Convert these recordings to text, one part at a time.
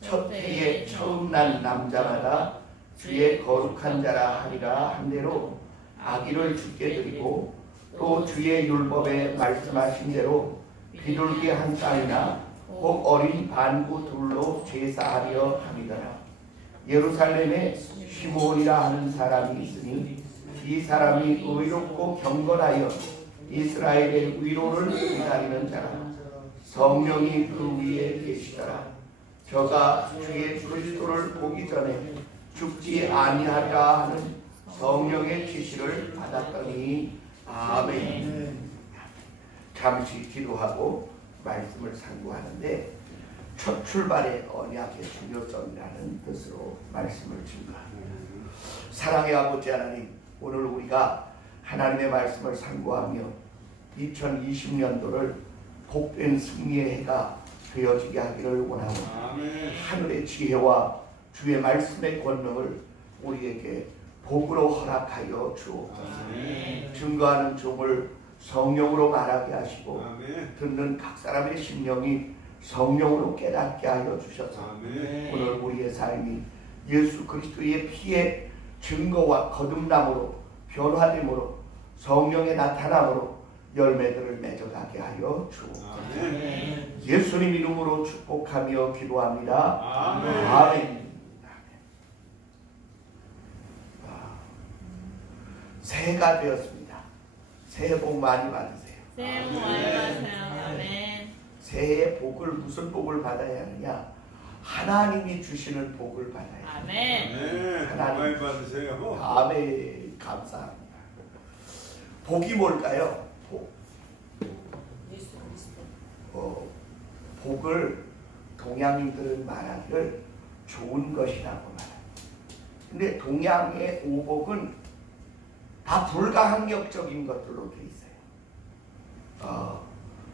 첫 해에 처음 난 남자마다 주의 거룩한 자라 하리라 한대로 아기를 주께 드리고 또 주의 율법에 말씀하신 대로 비둘기 한 쌍이나 혹 어린 반구 둘로 제사하려 함이더라. 예루살렘에 시므온이라 하는 사람이 있으니 이 사람이 의롭고 경건하여 이스라엘의 위로를 기다리는 자라. 성령이 그 위에 계시더라. 저가 주의 그리스도를 보기 전에 죽지 아니하리라 하는 성령의 지시를 받았더니 아멘. 잠시 기도하고 말씀을 상고하는데 첫 출발의 언약의 중요성이라는 뜻으로 말씀을 증거합니다. 사랑의 아버지 하나님, 오늘 우리가 하나님의 말씀을 상고하며 2020년도를 복된 승리의 해가 되어지게 하기를 원하고 하늘의 지혜와 주의 말씀의 권능을 우리에게 복으로 허락하여 주옵소서. 증거하는 종을 성령으로 말하게 하시고 듣는 각 사람의 심령이 성령으로 깨닫게 하여 주셔서 오늘 우리의 삶이 예수 그리스도의 피의 증거와 거듭남으로 변화됨으로 성령의 나타남으로 열매들을 맺어가게 하여 주옵소서. 예수님 이름으로 축복하며 기도합니다. 아멘. 새해가 되었습니다. 새해 복 많이 받으세요. 새해 복 많이 받으세요. 아멘. 새해 복을 무슨 복을 받아야 하느냐? 하나님이 주시는 복을 받아야 합니다. 아멘. 하나님 많이 받으세요. 아멘. 감사합니다. 복이 뭘까요? 복을 동양인들은 말하기를 좋은 것이라고 말합니다. 근데 동양의 오복은 다 불가항력적인 것들로 되어 있어요.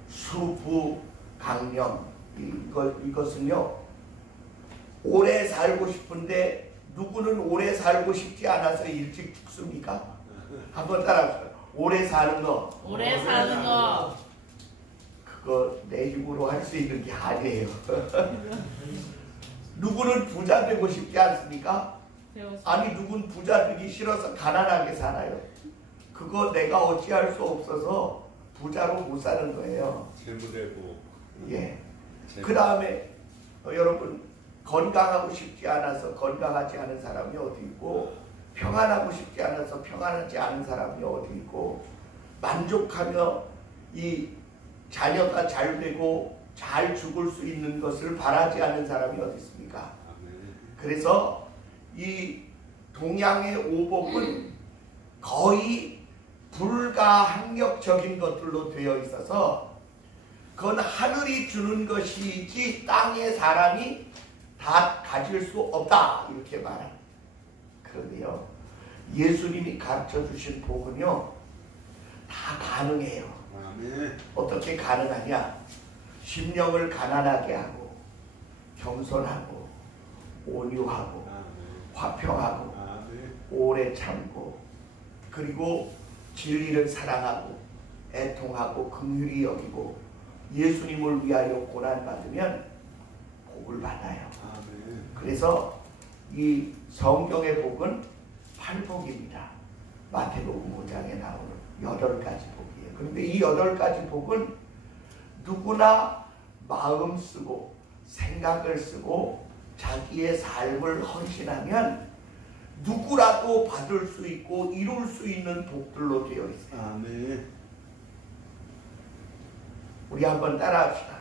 수부, 강령 이것은요 오래 살고 싶은데 누구는 오래 살고 싶지 않아서 일찍 죽습니까? 한번 따라합시다. 오래 사는 거. 오래 사는 거. 그거 내 힘으로 할 수 있는 게 아니에요. 누구는 부자 되고 싶지 않습니까? 아니 누군 부자 되기 싫어서 가난하게 살아요. 그거 내가 어찌할 수 없어서 부자로 못 사는 거예요. 재무되고. 예. 그 다음에 여러분 건강하고 싶지 않아서 건강하지 않은 사람이 어디 있고 평안하고 싶지 않아서 평안하지 않은 사람이 어디 있고 만족하며 이 자녀가 잘 되고 잘 죽을 수 있는 것을 바라지 않는 사람이 어디 있습니까? 그래서 이 동양의 오복은 거의 불가항력적인 것들로 되어 있어서 그건 하늘이 주는 것이지 땅의 사람이 다 가질 수 없다 이렇게 말합니다. 그런데요 예수님이 가르쳐 주신 복은요 다 가능해요. 어떻게 가능하냐? 심령을 가난하게 하고 겸손하고 온유하고 화평하고 오래 참고 그리고 진리를 사랑하고 애통하고 긍휼히 여기고 예수님을 위하여 고난받으면 복을 받아요. 그래서 이 성경의 복은 8복입니다. 마태복음 5장에 나오는 8가지 복이에요. 그런데 이 8가지 복은 누구나 마음 쓰고 생각을 쓰고 자기의 삶을 헌신하면 누구라도 받을 수 있고 이룰 수 있는 복들로 되어 있어요. 아멘. 우리 한번 따라합시다.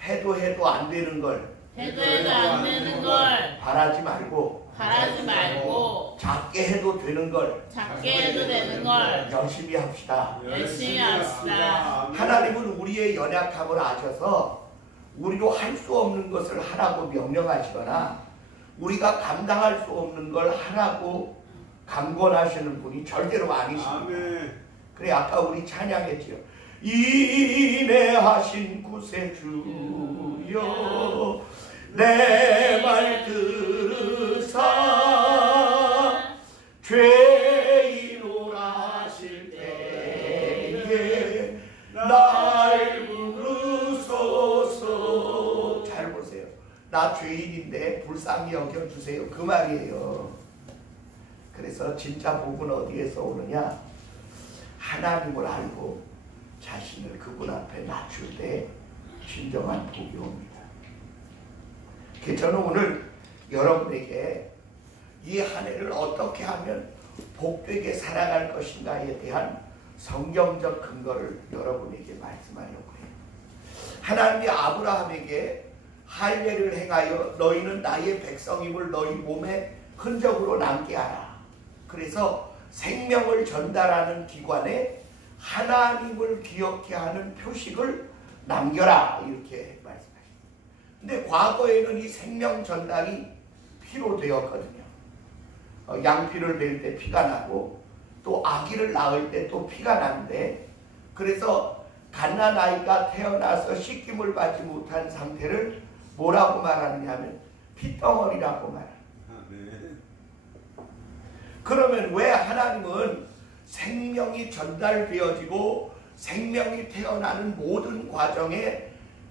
해도 안 되는 걸 해도 안 되는 걸 바라지 말고 작게 해도 되는 걸 열심히 합시다. 하나님은 우리의 연약함을 아셔서 우리로 할 수 없는 것을 하라고 명령하시거나 우리가 감당할 수 없는 걸 하라고 강권하시는 분이 절대로 아니십니다. 그래 아까 우리 찬양했죠. 인내하신 구세주여 내 말 들으사 죄인오라 하실 때에 날 부르소서. 잘 보세요. 나 나 죄인인데 불쌍히 여겨주세요. 그 말이에요. 그래서 진짜 복은 어디에서 오느냐? 하나님을 알고 자신을 그분 앞에 낮출 때 진정한 복이 옵니다. 저는 오늘 여러분에게 이 한 해를 어떻게 하면 복되게 살아갈 것인가에 대한 성경적 근거를 여러분에게 말씀하려고 해요. 하나님이 아브라함에게 할례를 행하여 너희는 나의 백성임을 너희 몸에 흔적으로 남게 하라. 그래서 생명을 전달하는 기관에 하나님을 기억해 하는 표식을 남겨라, 이렇게 말씀하셨어요. 근데 과거에는 이 생명 전달이 피로 되었거든요. 양피를 맬 때 피가 나고 또 아기를 낳을 때 또 피가 나는데, 그래서 갓난 아이가 태어나서 씻김을 받지 못한 상태를 뭐라고 말하느냐 하면 핏덩어리라고 말합니다. 그러면 왜 하나님은 생명이 전달되어지고 생명이 태어나는 모든 과정에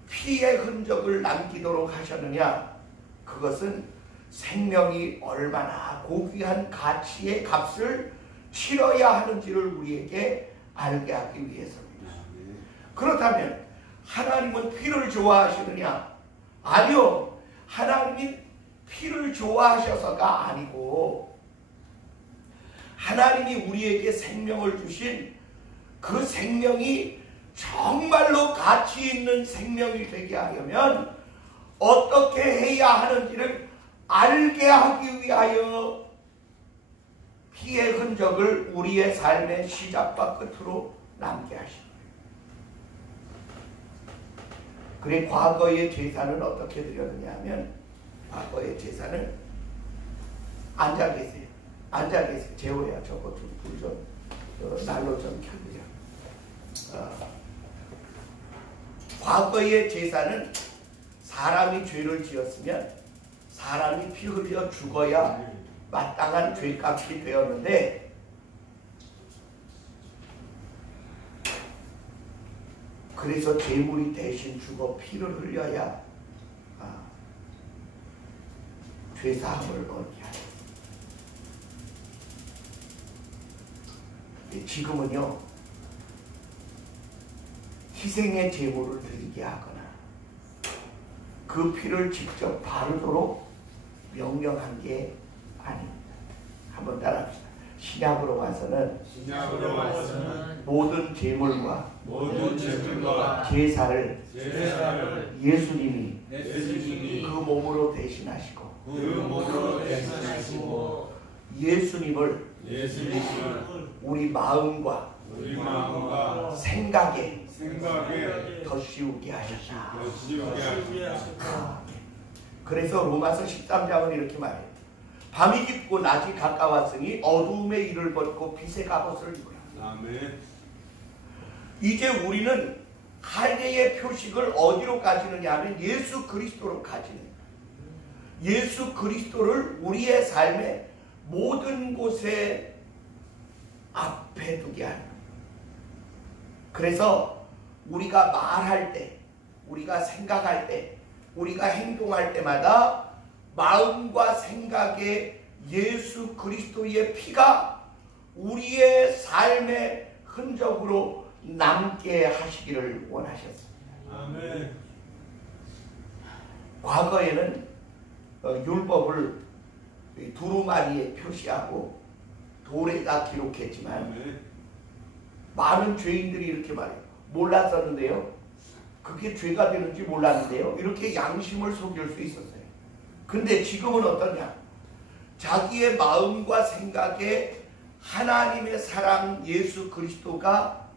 피의 흔적을 남기도록 하셨느냐? 그것은 생명이 얼마나 고귀한 가치의 값을 치러야 하는지를 우리에게 알게 하기 위해서입니다. 그렇다면 하나님은 피를 좋아하시느냐? 아니요. 하나님이 피를 좋아하셔서가 아니고 하나님이 우리에게 생명을 주신 그 생명이 정말로 가치 있는 생명이 되게 하려면 어떻게 해야 하는지를 알게 하기 위하여 피의 흔적을 우리의 삶의 시작과 끝으로 남게 하신 거예요. 그래 과거의 제사는 어떻게 드렸느냐 하면, 과거의 제사는 앉아 계세요. 앉아 계세요. 재호야, 저거 좀 불 좀 난로 좀 켜드려. 과거의 제사는 사람이 죄를 지었으면 사람이 피 흘려 죽어야 마땅한 죄값이 되었는데, 그래서 제물이 대신 죽어 피를 흘려야 죄사함을 얻게 하는. 지금은요, 희생의 제물을 드리게 하거나 그 피를 직접 바르도록 명령한 게 아닙니다. 한번 따라합시다. 신약으로 와서는 모든 제물과 제사를 예수님이 그 몸으로 대신하시고 예수님을 우리 마음과 생각에 더 씌우게 하셨다. 그래서 로마서 13장은 이렇게 말해요. 밤이 깊고 낮이 가까웠으니 어두움의 일을 벗고 빛의 갑옷을 입으라. 아멘. 이제 우리는 할례의 표식을 어디로 가지느냐 하면 예수 그리스도로 가지는, 예수 그리스도를 우리의 삶의 모든 곳에 앞에 두게 하는. 그래서 우리가 말할 때, 우리가 생각할 때, 우리가 행동할 때마다 마음과 생각에 예수 그리스도의 피가 우리의 삶의 흔적으로 남게 하시기를 원하셨습니다. 아멘. 과거에는 율법을 두루마리에 표시하고 돌에다 기록했지만 많은 죄인들이 이렇게 말해요. 몰랐었는데요, 그게 죄가 되는지 몰랐는데요, 이렇게 양심을 속일 수 있었어요. 근데 지금은 어떠냐? 자기의 마음과 생각에 하나님의 사랑 예수 그리스도가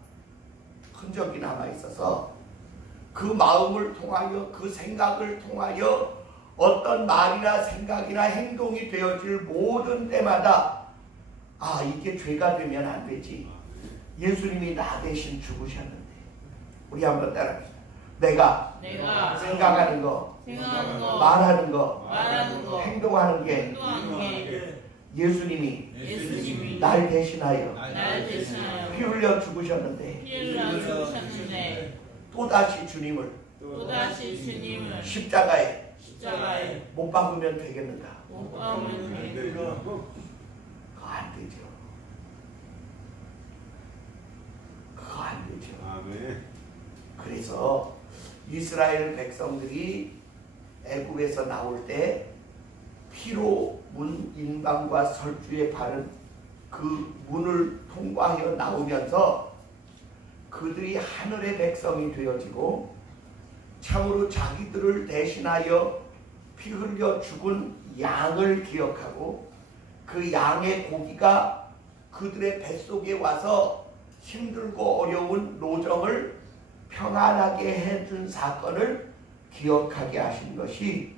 흔적이 남아있어서 그 마음을 통하여, 그 생각을 통하여 어떤 말이나 생각이나 행동이 되어질 모든 때마다 이게 죄가 되면 안 되지. 예수님이 나 대신 죽으셨는데. 우리 한번 따라합시다. 내가 생각하는 거, 말하는 거, 행동하는 게 예수님이 날 대신하여 피 흘려 죽으셨는데 십자가에 십자가에 못 박으면 되겠는가? 못 박으면 되겠는가? 그거 안 되죠. 그거 안 되죠. 아멘. 그래서 이스라엘 백성들이 애굽에서 나올 때 피로 문 인방과 설주에 바른 그 문을 통과하여 나오면서 그들이 하늘의 백성이 되어지고 참으로 자기들을 대신하여 피 흘려 죽은 양을 기억하고 그 양의 고기가 그들의 뱃속에 와서 힘들고 어려운 노정을 평안하게 해준 사건을 기억하게 하신 것이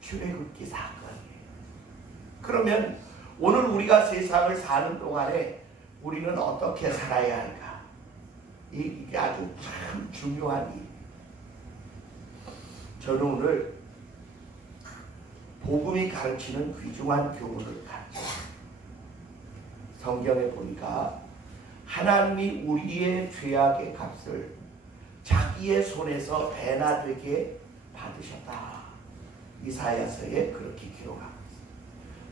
출애굽기 사건이에요. 그러면 오늘 우리가 세상을 사는 동안에 우리는 어떻게 살아야 할까? 이게 아주 참 중요한 일이에요. 저는 오늘 복음이 가르치는 귀중한 교훈을 가르쳐요. 성경에 보니까 하나님이 우리의 죄악의 값을 자기의 손에서 배나 되게 받으셨다. 이사야서에 그렇게 기록하고 있습니다.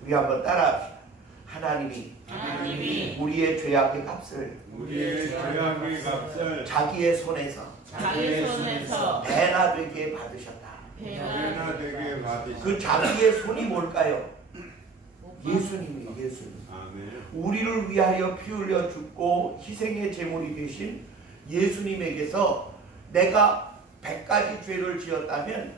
우리 한번 따라합시다. 하나님이 우리의 죄악의 값을 자기의 손에서 배나 되게 받으셨다. 그 자기의 손이 뭘까요? 예수님이에요. 예수님. 우리를 위하여 피 흘려 죽고 희생의 제물이 되신 예수님에게서 내가 100가지 죄를 지었다면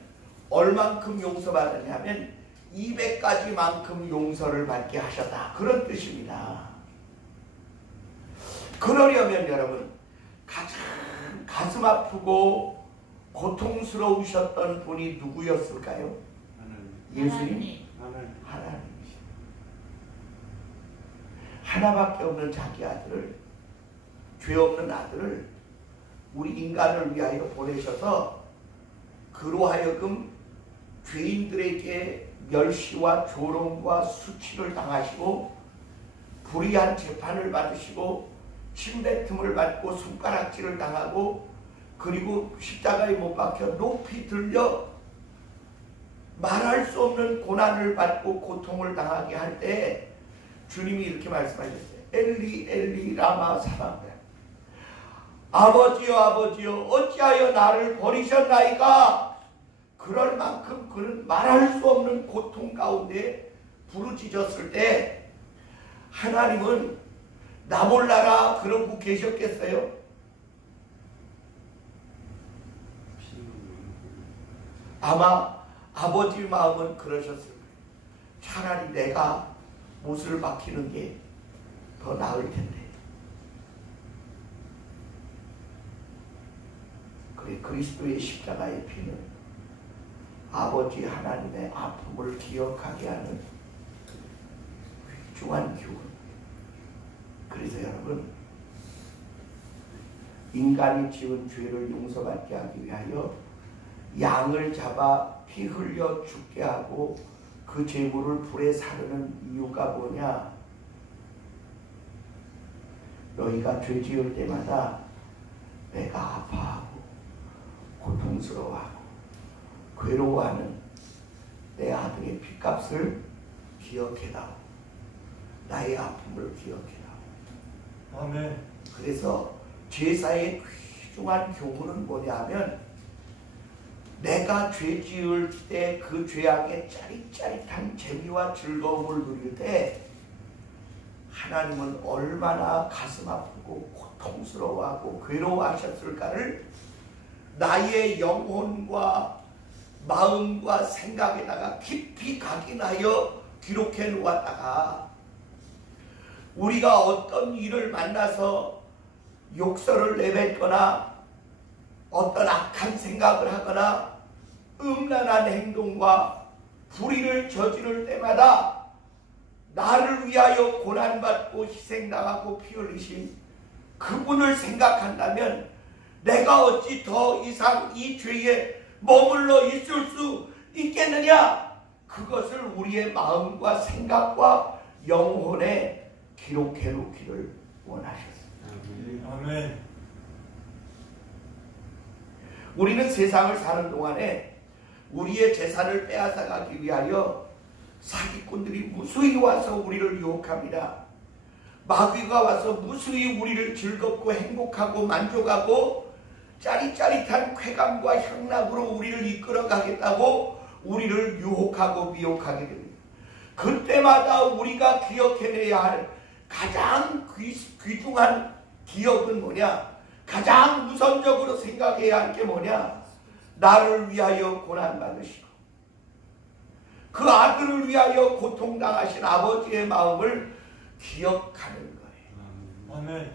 얼만큼 용서받았냐면 200가지만큼 용서를 받게 하셨다. 그런 뜻입니다. 그러려면 여러분 가장 가슴 아프고 고통스러우셨던 분이 누구였을까요? 예수님? 하나님이십니다. 하나밖에 없는 자기 아들을, 죄 없는 아들을 우리 인간을 위하여 보내셔서 그로 하여금 죄인들에게 멸시와 조롱과 수치를 당하시고 불의한 재판을 받으시고 침뱉음을 받고 손가락질을 당하고 그리고 십자가에 못 박혀 높이 들려 말할 수 없는 고난을 받고 고통을 당하게 할 때 주님이 이렇게 말씀하셨어요. 엘리 엘리 라마 사박다니, 아버지여 아버지여 어찌하여 나를 버리셨나이까? 그럴 만큼 그는 말할 수 없는 고통 가운데 부르짖었을 때 하나님은 나 몰라라 그러고 계셨겠어요? 아마 아버지 마음은 그러셨을 거예요. 차라리 내가 못을 박히는 게 더 나을 텐데. 그래, 그리스도의 십자가의 피는 아버지 하나님의 아픔을 기억하게 하는 귀중한 교훈. 그래서 여러분, 인간이 지은 죄를 용서받게 하기 위하여 양을 잡아 피 흘려 죽게 하고 그 제물을 불에 사르는 이유가 뭐냐? 너희가 죄 지을 때마다 내가 아파하고 고통스러워하고 괴로워하는 내 아들의 핏값을 기억해다오. 나의 아픔을 기억해다오. 아멘. 그래서 제사의 귀중한 교훈은 뭐냐면 내가 죄 지을 때 그 죄악의 짜릿짜릿한 재미와 즐거움을 누릴 때 하나님은 얼마나 가슴 아프고 고통스러워하고 괴로워하셨을까를 나의 영혼과 마음과 생각에다가 깊이 각인하여 기록해 놓았다가 우리가 어떤 일을 만나서 욕설을 내뱉거나 어떤 악한 생각을 하거나 음란한 행동과 불의를 저지를 때마다 나를 위하여 고난받고 희생당하고 피 흘리신 그분을 생각한다면 내가 어찌 더 이상 이 죄에 머물러 있을 수 있겠느냐? 그것을 우리의 마음과 생각과 영혼에 기록해 놓기를 원하셨습니다. 아멘. 우리는 세상을 사는 동안에 우리의 재산을 빼앗아가기 위하여 사기꾼들이 무수히 와서 우리를 유혹합니다. 마귀가 와서 무수히 우리를 즐겁고 행복하고 만족하고 짜릿짜릿한 쾌감과 향락으로 우리를 이끌어가겠다고 우리를 유혹하고 미혹하게 됩니다. 그때마다 우리가 기억해내야 할 가장 귀중한 기억은 뭐냐? 가장 우선적으로 생각해야 할 게 뭐냐? 나를 위하여 고난받으시고 그 아들을 위하여 고통당하신 아버지의 마음을 기억하는 거예요. 아멘.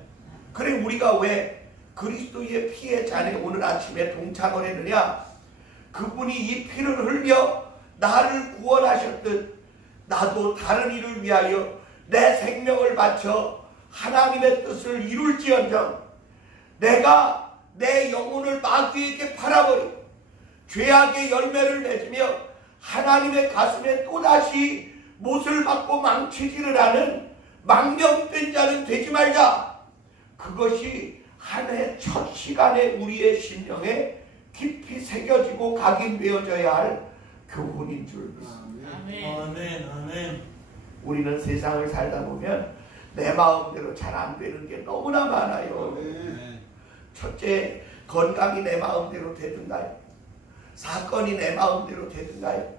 그래 우리가 왜 그리스도의 피의 잔에 오늘 아침에 동참을 했느냐? 그분이 이 피를 흘려 나를 구원하셨듯 나도 다른 이를 위하여 내 생명을 바쳐 하나님의 뜻을 이룰지언정 내가 내 영혼을 마귀에게 팔아버리고 죄악의 열매를 맺으며 하나님의 가슴에 또다시 못을 받고 망치지를 않은 망령된 자는 되지 말자. 그것이 한 해 첫 시간에 우리의 심령에 깊이 새겨지고 각인되어져야 할 교훈인 줄 믿습니다. 아멘. 아멘. 우리는 세상을 살다 보면 내 마음대로 잘 안 되는 게 너무나 많아요. 첫째, 건강이 내 마음대로 되든가요? 사건이 내 마음대로 되든가요?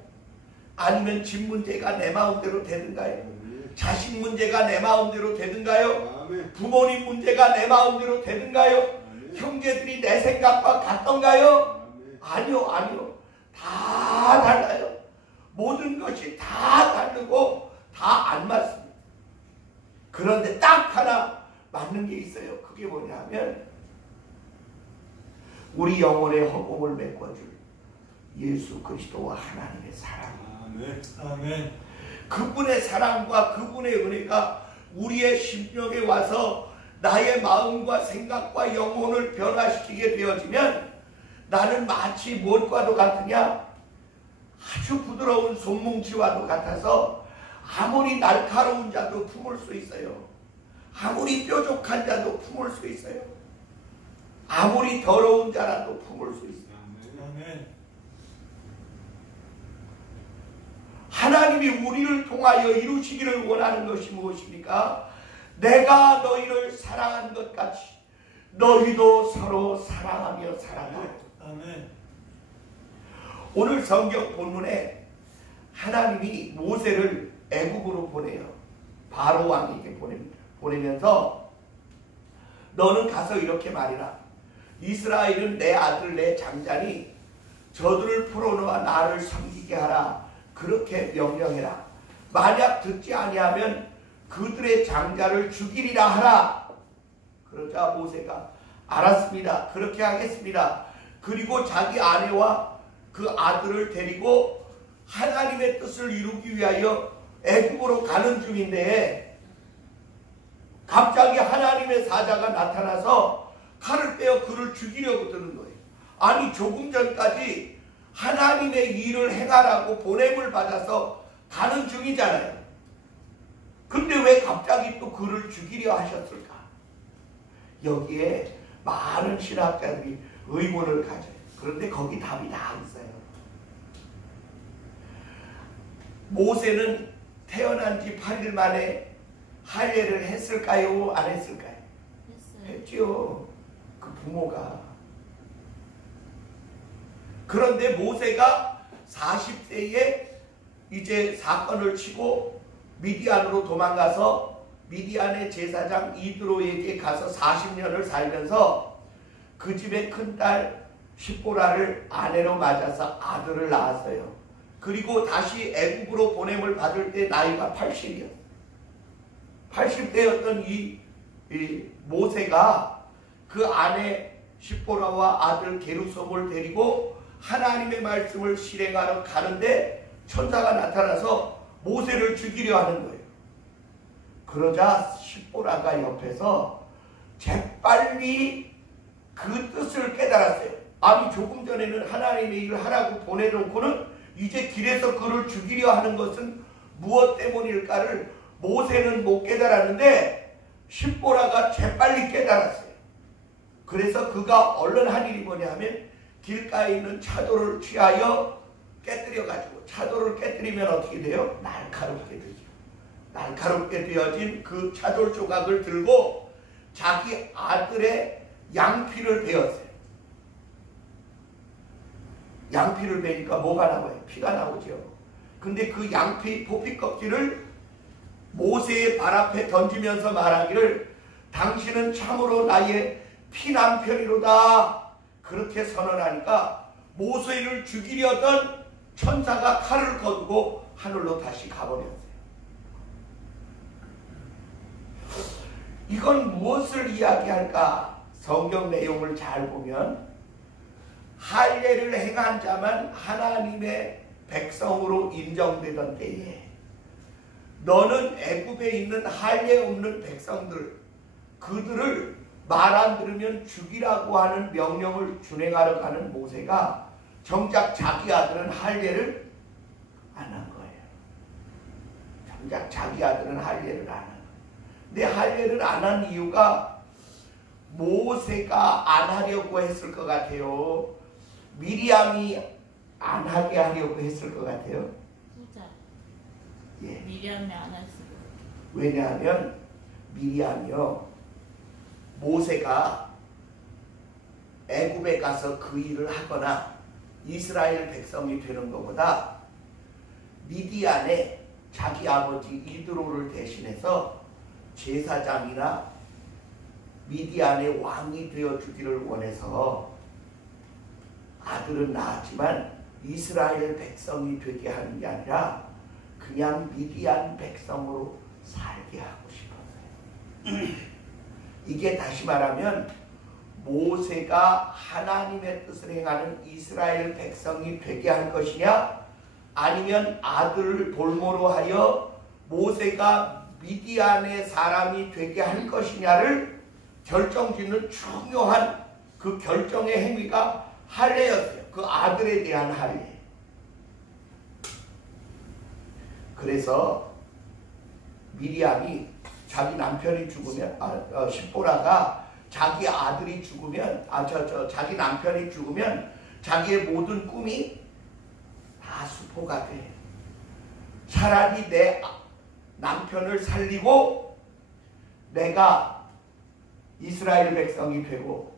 아니면 집 문제가 내 마음대로 되든가요? 자식 문제가 내 마음대로 되든가요? 부모님 문제가 내 마음대로 되든가요? 형제들이 내 생각과 같던가요? 아니요. 다 달라요. 모든 것이 다 다르고 다 안 맞습니다. 그런데 딱 하나 맞는 게 있어요. 그게 뭐냐면 우리 영혼의 허공을 메꿔줄 예수 그리스도와 하나님의 사랑. 아멘. 그분의 사랑과 그분의 은혜가 우리의 심령에 와서 나의 마음과 생각과 영혼을 변화시키게 되어지면 나는 마치 무엇과도 같으냐? 아주 부드러운 손뭉치와도 같아서 아무리 날카로운 자도 품을 수 있어요. 아무리 뾰족한 자도 품을 수 있어요. 아무리 더러운 자라도 품을 수 있어요. 아멘. 하나님이 우리를 통하여 이루시기를 원하는 것이 무엇입니까? 내가 너희를 사랑한 것 같이 너희도 서로 사랑하며 살아라. 아멘. 오늘 성경 본문에 하나님이 모세를 애국으로 보내요. 바로 왕에게 보냅니다. 보내면서 너는 가서 이렇게 말해라. 이스라엘은 내 아들 내 장자니 저들을 풀어놓아 나를 섬기게 하라. 그렇게 명령해라. 만약 듣지 아니하면 그들의 장자를 죽이리라 하라. 그러자 모세가 알았습니다. 그렇게 하겠습니다. 그리고 자기 아내와 그 아들을 데리고 하나님의 뜻을 이루기 위하여 애국으로 가는 중인데 갑자기 하나님의 사자가 나타나서 칼을 빼어 그를 죽이려고 드는 거예요. 아니 조금 전까지 하나님의 일을 행하라고 보냄을 받아서 가는 중이잖아요. 근데 왜 갑자기 또 그를 죽이려 하셨을까? 여기에 많은 신학자들이 의문을 가져요. 그런데 거기 답이 다 있어요. 모세는 태어난 지 8일 만에 할례를 했을까요? 안 했을까요? 했지요. 그 부모가. 그런데 모세가 40세에 이제 사건을 치고 미디안으로 도망가서 미디안의 제사장 이드로에게 가서 40년을 살면서 그 집의 큰딸 십보라를 아내로 맞아서 아들을 낳았어요. 그리고 다시 애국으로 보냄을 받을 때 나이가 80이었어요. 80대였던 이 모세가 그 아내 십보라와 아들 게르솜을 데리고 하나님의 말씀을 실행하러 가는데 천사가 나타나서 모세를 죽이려 하는 거예요. 그러자 십보라가 옆에서 재빨리 그 뜻을 깨달았어요. 아니 조금 전에는 하나님의 일을 하라고 보내놓고는 이제 길에서 그를 죽이려 하는 것은 무엇 때문일까를 모세는 못 깨달았는데 십보라가 재빨리 깨달았어요. 그래서 그가 얼른 한 일이 뭐냐 하면 길가에 있는 차도를 취하여 깨뜨려가지고 차돌을 깨뜨리면 어떻게 돼요? 날카롭게 되죠. 날카롭게 되어진 그 차돌 조각을 들고 자기 아들의 양피를 베었어요. 양피를 베니까 뭐가 나와요? 피가 나오죠. 근데 그 양피 포피 껍질을 모세의 발 앞에 던지면서 말하기를 당신은 참으로 나의 피남편이로다. 그렇게 선언하니까 모세를 죽이려던 천사가 칼을 거두고 하늘로 다시 가버렸어요. 이건 무엇을 이야기할까? 성경 내용을 잘 보면 할례를 행한 자만 하나님의 백성으로 인정되던 때에 너는 애굽에 있는 할례 없는 백성들 그들을 말 안 들으면 죽이라고 하는 명령을 준행하러 가는 모세가 정작 자기 아들은 할례를 안 한 거예요. 정작 자기 아들은 할례를 안 한 거예요. 근데 할례를 안 한 이유가 모세가 안 하려고 했을 것 같아요. 미리암이 안 하게 하려고 했을 것 같아요. 후자. 예. 미리암이 안 했어. 왜냐하면 미리암이요. 모세가 애굽에 가서 그 일을 하거나 이스라엘 백성이 되는 것보다 미디안에 자기 아버지 이드로를 대신해서 제사장이나 미디안의 왕이 되어주기를 원해서 아들은 낳았지만 이스라엘 백성이 되게 하는 게 아니라 그냥 미디안 백성으로 살게 하고 싶었어요. 이게 다시 말하면 모세가 하나님의 뜻을 행하는 이스라엘 백성이 되게 할 것이냐 아니면 아들을 볼모로 하여 모세가 미디안의 사람이 되게 할 것이냐를 결정짓는 중요한 그 결정의 행위가 할례였어요. 그 아들에 대한 할례. 그래서 미리암이 자기 남편이 죽으면 십보라가 자기 아들이 죽으면 자기 남편이 죽으면 자기의 모든 꿈이 다 수포가 돼. 차라리 내 남편을 살리고 내가 이스라엘 백성이 되고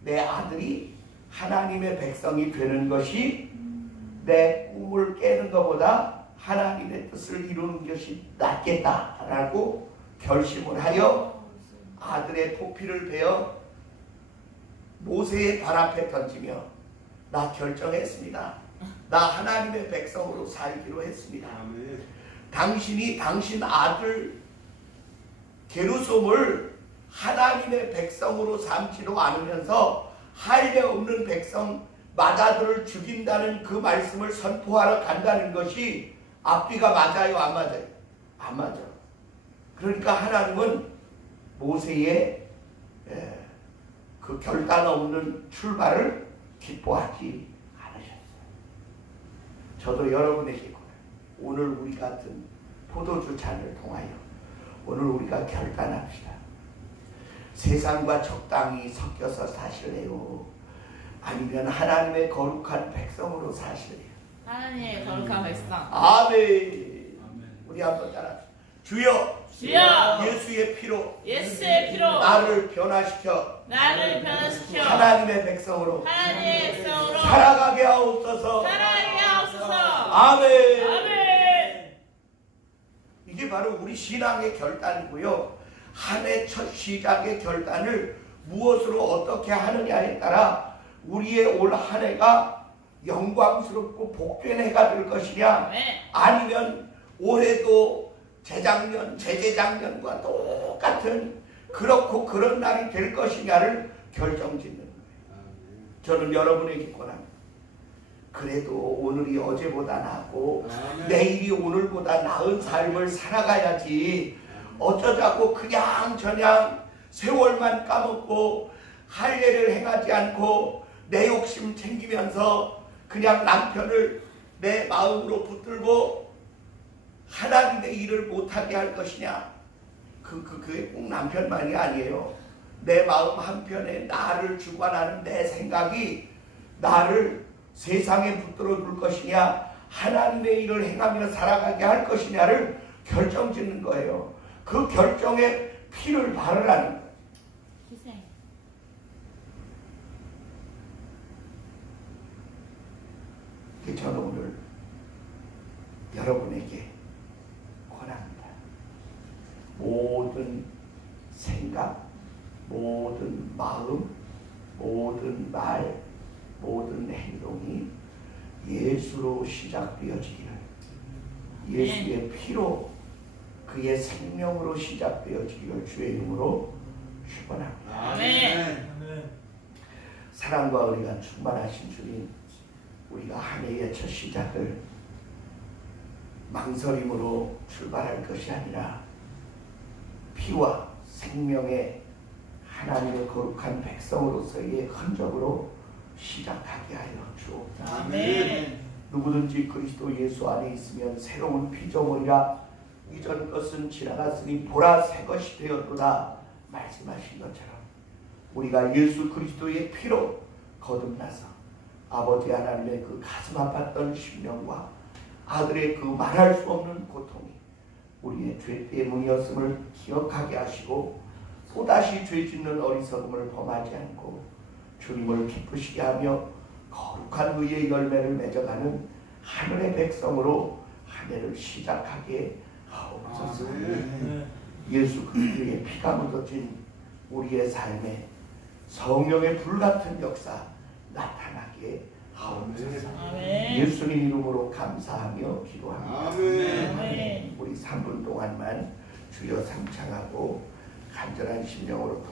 내 아들이 하나님의 백성이 되는 것이 내 꿈을 깨는 것보다 하나님의 뜻을 이루는 것이 낫겠다라고 결심을 하여 아들의 포피를 베어 모세의 발 앞에 던지며 나 결정했습니다. 나 하나님의 백성으로 살기로 했습니다. 당신이 당신 아들 게르솜을 하나님의 백성으로 삼지도 않으면서 할례 없는 백성 마다들을 죽인다는 그 말씀을 선포하러 간다는 것이 앞뒤가 맞아요? 안 맞아요? 안 맞아. 그러니까 하나님은 모세의 그 결단 없는 출발을 기뻐하지 않으셨어요. 저도 여러분에게 오늘 우리 같은 포도주 잔을 통하여 오늘 우리가 결단합시다. 세상과 적당히 섞여서 사실래요? 아니면 하나님의 거룩한 백성으로 사실래요? 하나님의 거룩한 백성. 아멘. 우리 한번 따라합시다. 주여, 주여, 예수의 피로 예수의 피로 나를 변화시켜 하나님의 백성으로 살아가게 하옵소서. 아멘. 아멘. 이게 바로 우리 신앙의 결단이고요. 한 해 첫 시작의 결단을 무엇으로 어떻게 하느냐에 따라 우리의 올 한 해가 영광스럽고 복된 해가 될 것이냐, 아니면 올해도 재작년, 재재작년과 똑같은 그렇고 그런 날이 될 것이냐를 결정짓는 거예요. 저는 여러분에게 권합니다. 그래도 오늘이 어제보다 낫고 내일이 오늘보다 나은 삶을 살아가야지 어쩌자고 그냥 저냥 세월만 까먹고 할례를 행하지 않고 내 욕심 챙기면서 그냥 남편을 내 마음으로 붙들고 하나님의 일을 못하게 할 것이냐. 그게 꼭 남편만이 아니에요. 내 마음 한편에 나를 주관하는 내 생각이 나를 세상에 붙들어 둘 것이냐 하나님의 일을 행하며 살아가게 할 것이냐를 결정짓는 거예요. 그 결정에 피를 바르라는 거예요. 희생. 저는 오늘 여러분에게 권합니다. 모든 생각, 모든 마음, 모든 말, 모든 행동이 예수로 시작되어지기를, 예수의 피로 그의 생명으로 시작되어지기를 주의 이름으로 축원합니다. 아멘. 아멘. 사랑과 은혜가 충만하신 주님, 우리가 한 해의 첫 시작을 망설임으로 출발할 것이 아니라 피와 생명의 하나님의 거룩한 백성으로서의 흔적으로 시작하게 하여 주옵소서. 아멘. 누구든지 그리스도 예수 안에 있으면 새로운 피조물이라 이전 것은 지나갔으니 보라 새 것이 되었도다 말씀하신 것처럼 우리가 예수 그리스도의 피로 거듭나서 아버지 하나님의 그 가슴 아팠던 심령과 아들의 그 말할 수 없는 고통이 우리의 죄 때문이었음을 기억하게 하시고 또다시 죄 짓는 어리석음을 범하지 않고 주님을 기쁘시게 하며 거룩한 의의 열매를 맺어가는 하늘의 백성으로 한 해를 시작하게 하옵소서. 예수 그리스도의 피가 묻어진 우리의 삶에 성령의 불같은 역사 나타나게 하옵소서. 아멘. 예수님 이름으로 감사하며 기도합니다. 아멘. 우리 3분 동안만 주여 삼창하고 간절한 심령으로